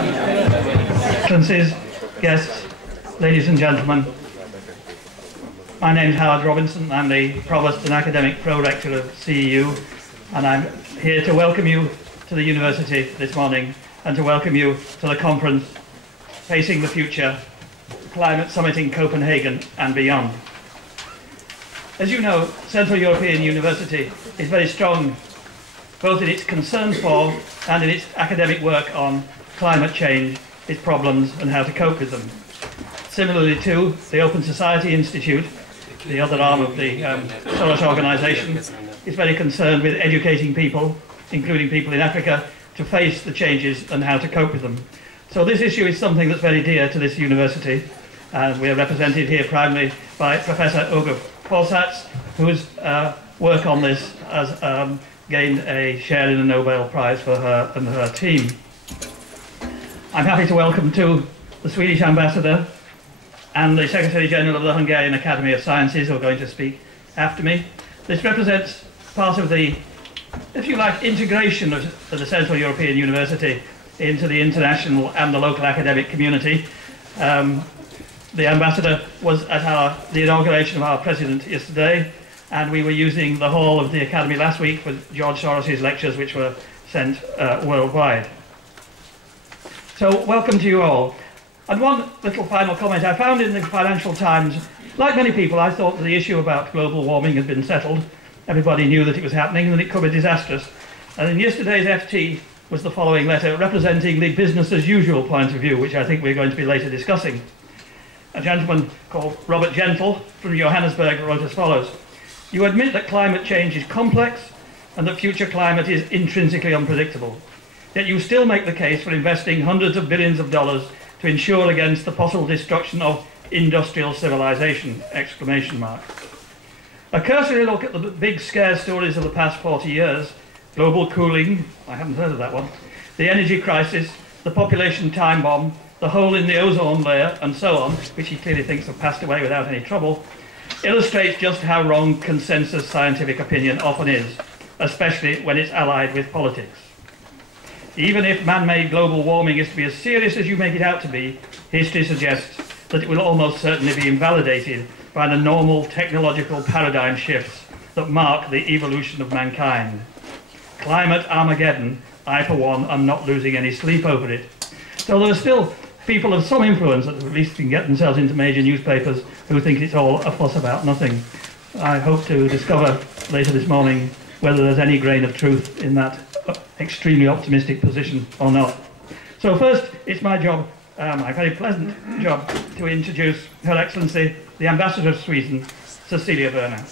Excellencies, guests, ladies and gentlemen, my name is Howard Robinson. I'm the Provost and Academic Pro-rector of CEU, and I'm here to welcome you to the university this morning and to welcome you to the conference Facing the Future, Climate Summit in Copenhagen and beyond. As you know, Central European University is very strong both in its concerns for and in its academic work on climate change, its problems and how to cope with them. Similarly too, the Open Society Institute, the other arm of the Soros organization, is very concerned with educating people, including people in Africa, to face the changes and how to cope with them. So this issue is something that's very dear to this university, and we are represented here primarily by Professor Ugo Porsatz, whose work on this has gained a share in the Nobel Prize for her and her team. I'm happy to welcome too the Swedish ambassador and the Secretary General of the Hungarian Academy of Sciences, who are going to speak after me. This represents part of the, if you like, integration of the Central European University into the international and the local academic community. The ambassador was at the inauguration of our president yesterday, and we were using the hall of the Academy last week for George Soros's lectures, which were sent worldwide. So welcome to you all. And one little final comment. I found in the Financial Times, like many people, I thought the issue about global warming had been settled. Everybody knew that it was happening and that it could be disastrous. And in yesterday's FT was the following letter representing the business as usual point of view, which I think we're going to be later discussing. A gentleman called Robert Gentle from Johannesburg wrote as follows: "You admit that climate change is complex and that future climate is intrinsically unpredictable. Yet you still make the case for investing hundreds of billions of dollars to ensure against the possible destruction of industrial civilization!" Exclamation mark. A cursory look at the big scare stories of the past 40 years, global cooling, I haven't heard of that one, the energy crisis, the population time bomb, the hole in the ozone layer, and so on, which he clearly thinks have passed away without any trouble, illustrates just how wrong consensus scientific opinion often is, especially when it's allied with politics. Even if man-made global warming is to be as serious as you make it out to be, history suggests that it will almost certainly be invalidated by the normal technological paradigm shifts that mark the evolution of mankind. Climate Armageddon, I for one am not losing any sleep over it. So there are still people of some influence, that at least can get themselves into major newspapers, who think it's all a fuss about nothing. I hope to discover later this morning whether there's any grain of truth in that extremely optimistic position or not. So first, it's my job, my very pleasant job, to introduce Her Excellency, the Ambassador of Sweden, Cecilia Werner.